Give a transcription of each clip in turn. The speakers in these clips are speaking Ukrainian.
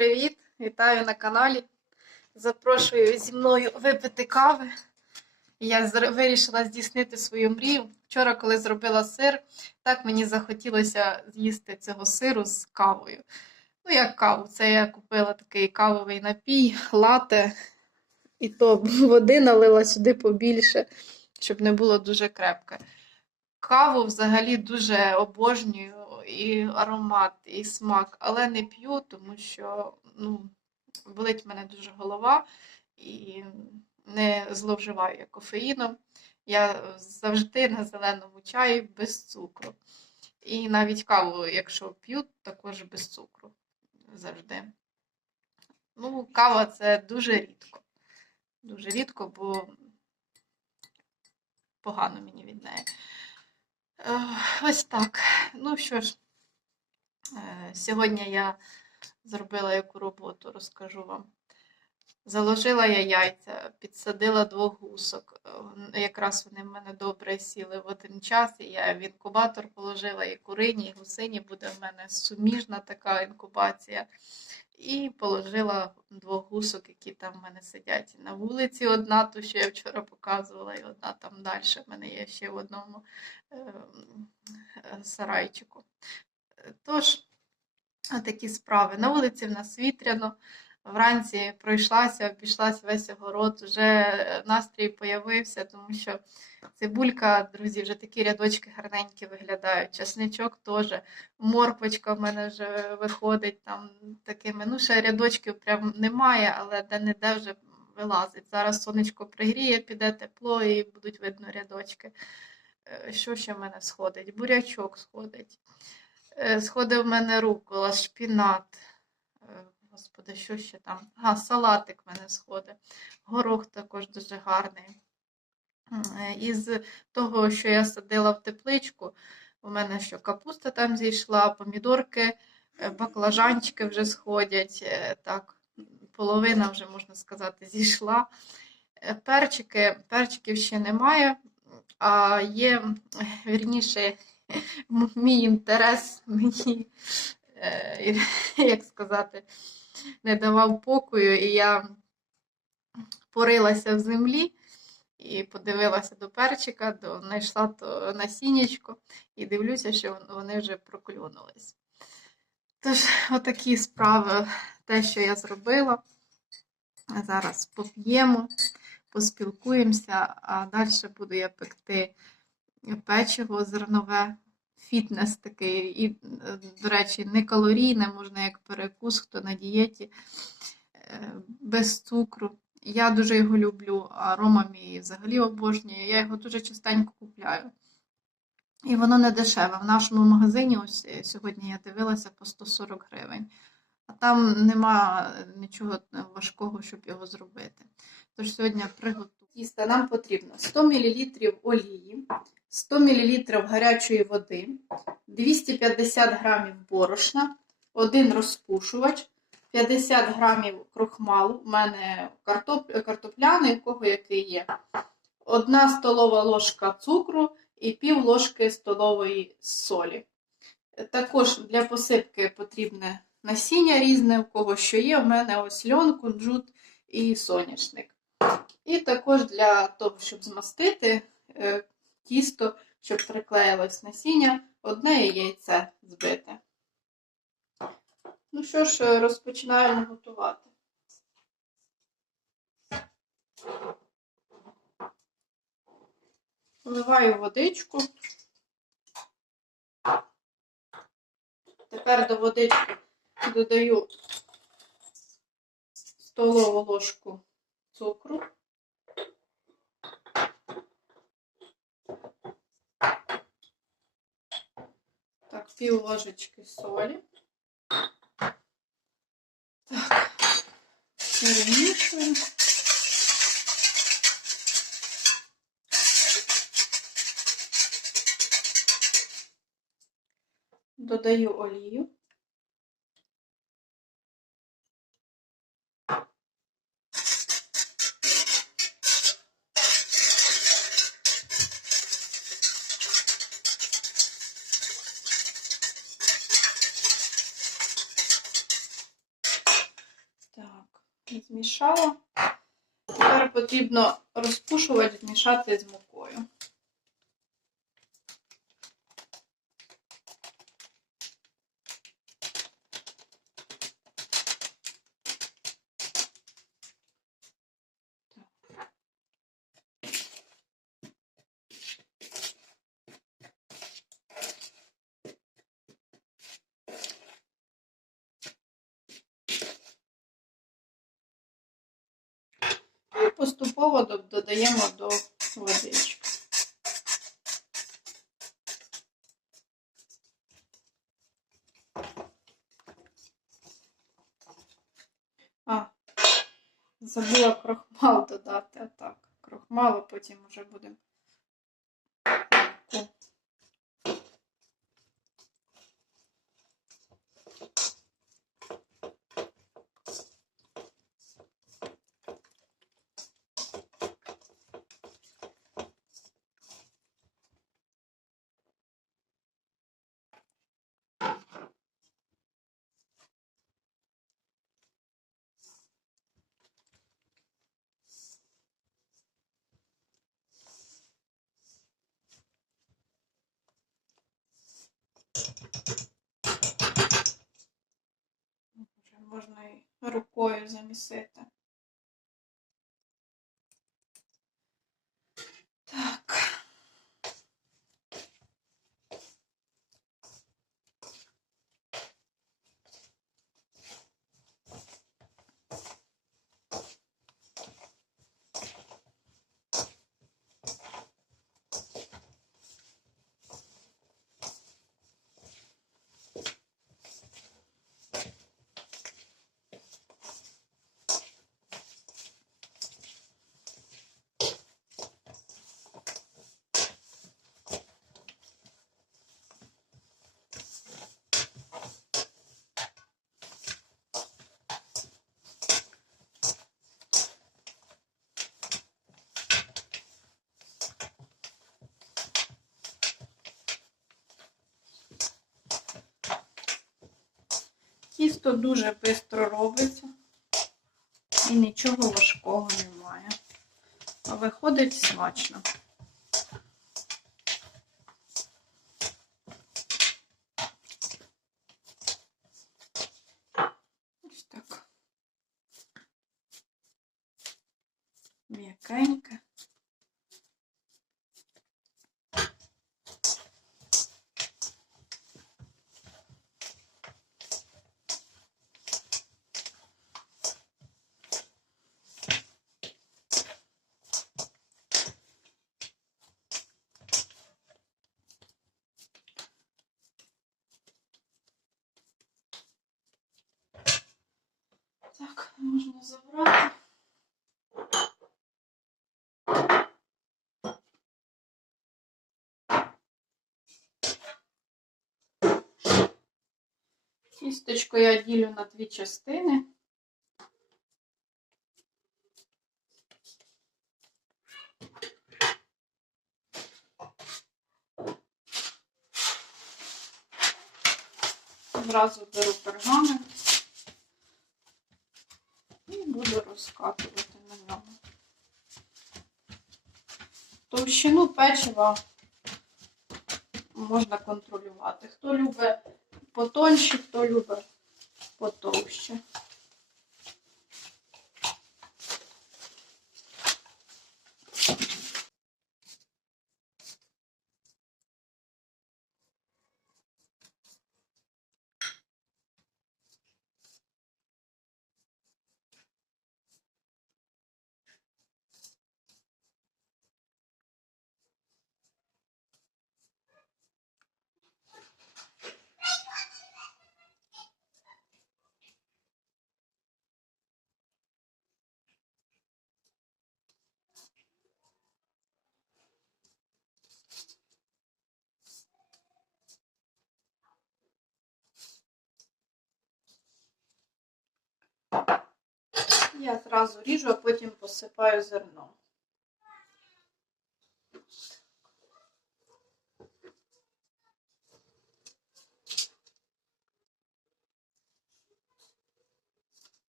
привіт! Вітаю на каналі. Запрошую зі мною випити кави. Я вирішила здійснити свою мрію. Вчора, коли зробила сир, так мені захотілося з'їсти цього сиру з кавою. Ну, як каву, це я купила такий кавовий напій, лате, і то води налила сюди побільше, щоб не було дуже крепке. Каву взагалі дуже обожнюю і аромат, і смак, але не п'ю, тому що ну, болить мене дуже голова і не зловживаю я кофеїном. Я завжди на зеленому чаї без цукру. І навіть каву, якщо п'ю, також без цукру. Завжди. Ну, кава це дуже рідко. Дуже рідко, бо погано мені від неї. Ось так. Ну що ж, сьогодні я зробила яку роботу, розкажу вам. Заложила я яйця, підсадила двох гусок. Е, Якраз вони в мене добре сіли в один час. І я в інкубатор положила і курині, і гусині. Буде в мене суміжна така інкубація. І положила двох гусок, які там в мене сидять на вулиці. Одна, ту, що я вчора показувала, і одна там далі. В мене є ще в одному е, е, сарайчику. Тож, такі справи. На вулиці в нас вітряно. Вранці пройшлася, обійшлася весь огород, вже настрій появився, тому що цибулька, друзі, вже такі рядочки гарненькі виглядають. Часничок теж, морквочка в мене вже виходить там такими. Ну, ще рядочків прям немає, але де-не-де вже вилазить. Зараз сонечко пригріє, піде тепло і будуть видно рядочки. Е, Що ще в мене сходить? Бурячок сходить. Е, Сходив в мене рукола, шпінат. Е, Господи, що ще там? А, салатик в мене сходить. Горох також дуже гарний. Е, Із того, що я садила в тепличку, у мене що капуста там зійшла, помідорки, баклажанчики вже сходять. Так, половина вже, можна сказати, зійшла. Перчики, перчиків ще немає, а є, вірніше, мій інтерес мені, е, як сказати, не давав покою, і я порилася в землі і подивилася до перчика, до, знайшла то насіннячко і дивлюся, що вони вже проклюнулись. Тож, отакі справи, те, що я зробила. Зараз поп'ємо, поспілкуємося, а далі буду я пекти печиво зернове, фітнес такий, і, е, до речі, не калорійне, можна як перекус, хто на дієті, е, без цукру. Я дуже його люблю, а Рома мій взагалі обожнює. Я його дуже частенько купляю. І воно не дешеве. В нашому магазині, ось е, сьогодні я дивилася по 140 гривень. А там нема нічого важкого, щоб його зробити. Тож сьогодні приготую. Тіста нам потрібно 100 мл олії, 100 мл гарячої води, 250 г борошна, один розпушувач, 50 грамів крохмалу. У мене картоп... картопляний, у кого який є. Одна столова ложка цукру і пів ложки столової солі. Також для посипки потрібне насіння різне, у кого що є. У мене ось льон, кунжут і соняшник. І також для того, щоб змастити е, тісто, щоб приклеїлось насіння, одне яйце збите. Ну що ж, розпочинаємо готувати. Вливаю водичку. Тепер до водички додаю столову ложку цукру. пів ложечки солі. Так, перемішуємо. Додаю олію. Змішала. Тепер потрібно розпушувати, змішати з мукою. І поступово додаємо до водички. А, забула крохмал додати, а так. Крохмал, а потім вже будемо. Можна рукою замісити. Так. Тісто дуже швидко робиться і нічого важкого немає. А виходить смачно. Ось так. М'якеньке. Так, можна забрати. Тісточку я ділю на дві частини. Зразу беру пергамент буду розкатувати на ньому. Товщину печива можна контролювати. Хто любить потоньше, хто любить потовще. Я зразу ріжу, а потім посипаю зерно.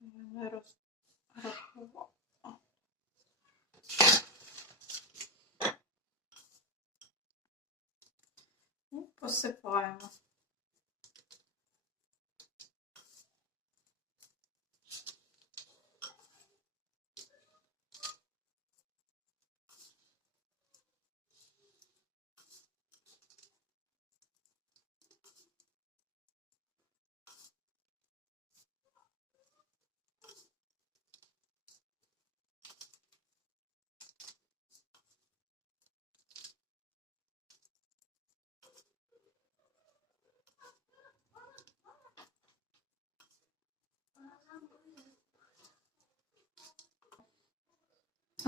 Не розрахував. Посипаємо.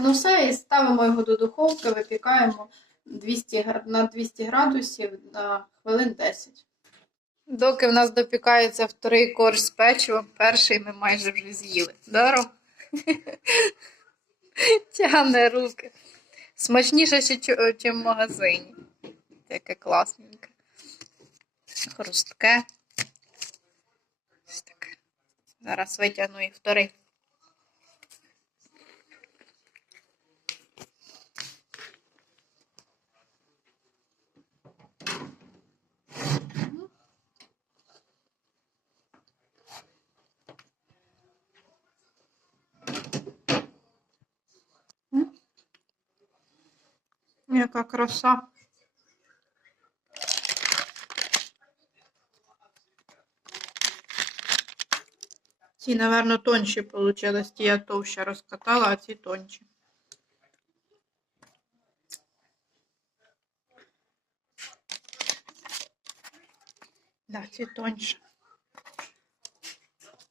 Ну все, і ставимо його до духовки, випікаємо 200, на 200 градусів на хвилин 10. Доки в нас допікається вторий корж з печивом, перший ми майже вже з'їли. Даром? Тягне руки. Смачніше, чим в магазині. Таке класненьке. Хрустке. Ось таке. Зараз витягну і вторий. Яка краса. Ці, напевно, тонші получились. Ті я товще розкатала, а ці тонші. Да, ці тонші.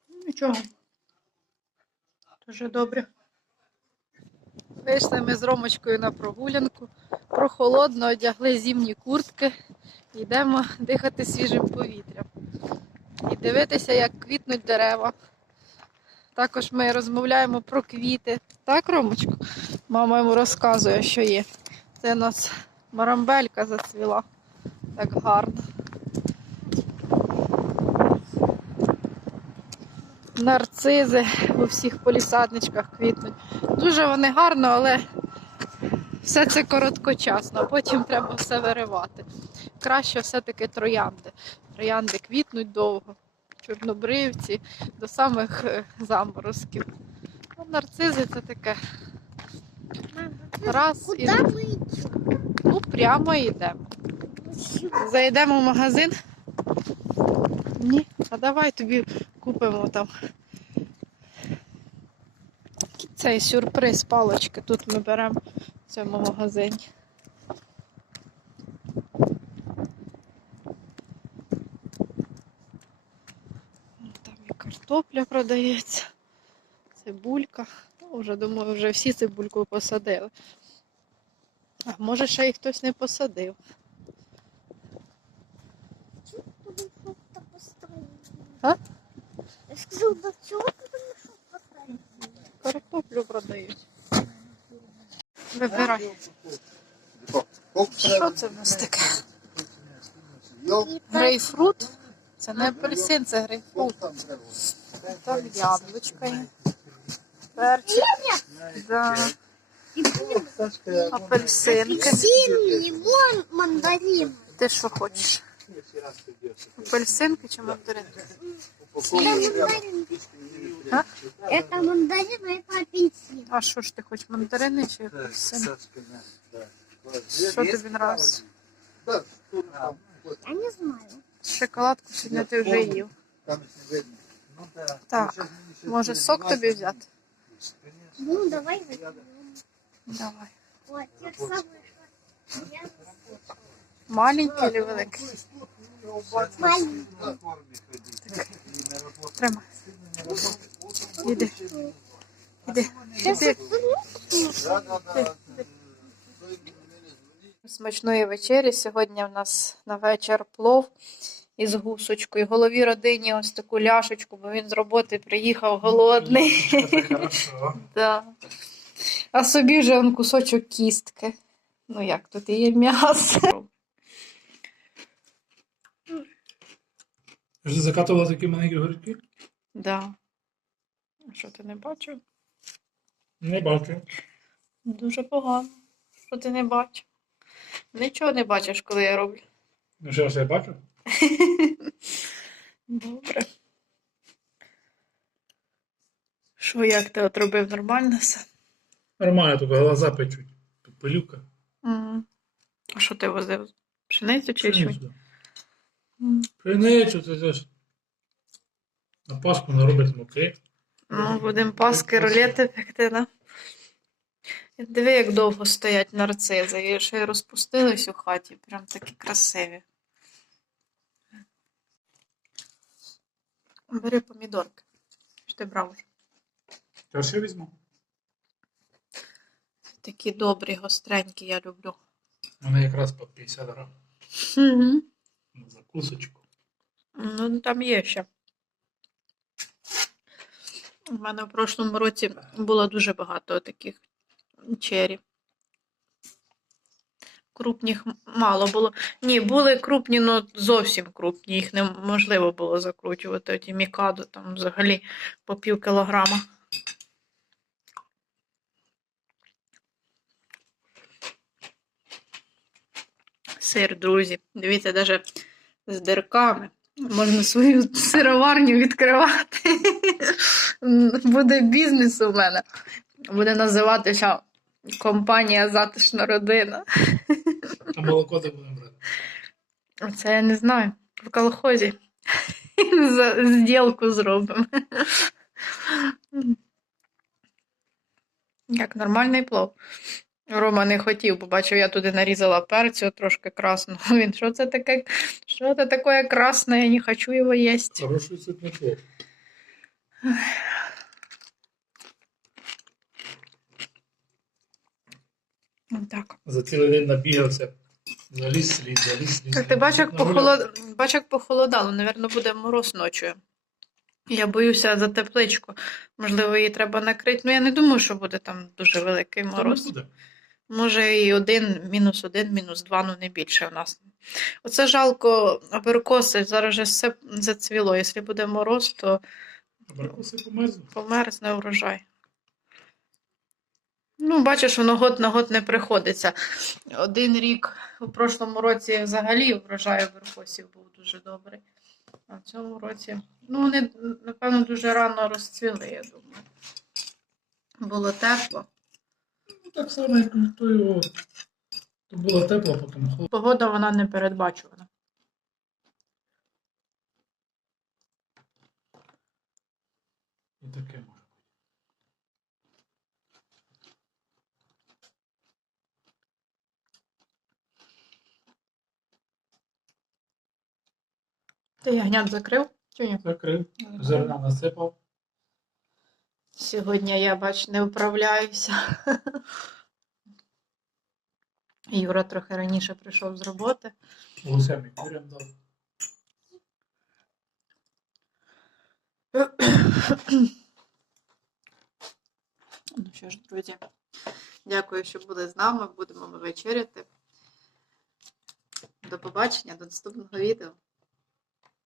Ну, Нічого. Дуже добре. Вийшли ми з Ромочкою на прогулянку. Прохолодно одягли зимні куртки. Йдемо дихати свіжим повітрям. І дивитися, як квітнуть дерева. Також ми розмовляємо про квіти. Так, Ромочко? Мама йому розказує, що є. Це у нас марамбелька зацвіла. Так гарно. Нарцизи у всіх полісадничках квітнуть. Дуже вони гарно, але все це короткочасно, потім треба все виривати. Краще все-таки троянди. Троянди квітнуть довго, чорнобривці до самих е, заморозків. А нарцизи це таке. Раз і ну, прямо йдемо. Зайдемо в магазин. Ні, а давай тобі купимо там. Цей сюрприз палочки тут ми беремо в цьому магазині. Там і картопля продається, цибулька. Вже думаю, вже всі цибульку посадили. А може ще й хтось не посадив. А? Да чего ты там что поставили? Картоплю продають. Вибирай. Що це в нас таке? Грейпфрут? Це не апельсин, це грейпфрут. Там яблучко є. Перчик. Да. Апельсинки. апельсин, лимон, мандарин. Ти що хочеш? Апельсинки чи мандаринки? Это мандарин. А? Это мандарин, а это апельсин. А що ж ти хочеш, мандарини чи апельсини? Що тобі нравиться? Я не знаю. Шоколадку сьогодні ти вже їв. Так, Може сок тобі взяти? Ну, давай возьмем. Давай. Вот, тех самых, что я Маленький чи великий? Тримай. Іди. Іди. Іди. Смачної вечері. Сьогодні в нас на вечір плов із гусочкою. Голові родині ось таку ляшечку, бо він з роботи приїхав голодний. Да. А собі вже он кусочок кістки. Ну як тут є м'ясо. Вже закатувала такі маленькі горки? Да. А Що ти не бачив? Не бачу. Дуже погано. Що ти не бачив? Нічого не бачиш, коли я роблю. Ну що, все бачу? Добре. Що, як ти отробив нормально все? Нормально, тільки глаза печуть. Пилюка. Мгм. А що ти возив? Пшеницю чи ячмінь? Пшеницю. Пшеницю, це теж. На Пасху нароблять муки. Ну, будемо паски, рулети пекти, да? Диви, як довго стоять нарцизи. І ще й розпустились у хаті. Прям такі красиві. Бери помідорки. Що ти брав? Я ще візьму. Такі добрі, гостренькі, я люблю. Мене якраз по 50 грам. Угу. На закусочку. Ну, там є ще. У мене в прошлому році було дуже багато таких чері. Крупних мало було. Ні, були крупні, але зовсім крупні. Їх неможливо було закручувати. Оті мікадо там взагалі по пів кілограма. Сир, друзі. Дивіться, навіть з дирками. Можна свою сироварню відкривати. Буде бізнес у мене. Буде називатися компанія Затишна родина. А молоко де будемо брати? Це я не знаю. В колхозі. Зділку зробимо. Як нормальний плов. Рома не хотів, бо бачив, я туди нарізала перцю трошки красного. Він, що це таке? Що це таке красне? Я не хочу його їсти. Хороший. Так. За цілий день набігався. Заліз слід, заліз слід. Так, ти бачиш, як, похолод... бач, як похолодало, Навірно, буде мороз ночою. Я боюся за тепличку. Можливо, її треба накрити. Ну, я не думаю, що буде там дуже великий Та не мороз. буде. Може, і один, мінус один, мінус два, ну не більше у нас. Оце жалко аберкоси, зараз же все зацвіло. Якщо буде мороз, то Абрикоси померзнуть. померзне урожай. Ну, бачиш, воно год на год не приходиться. Один рік у прошлому році взагалі врожай аберкосів був дуже добрий. А в цьому році, ну, вони, напевно, дуже рано розцвіли, я думаю. Було тепло. Ну, так само, як то його. То було тепло, потім холодно. Погода вона не передбачувана. І таке може. бути. Ти ягнят закрив? Чи ні? Закрив. Зерна насипав. Сьогодні я, бач, не вправляюся. Юра трохи раніше прийшов з роботи. Гусям і курям дав. Ну що ж, друзі, дякую, що були з нами. Будемо ми вечеряти. До побачення, до наступного відео.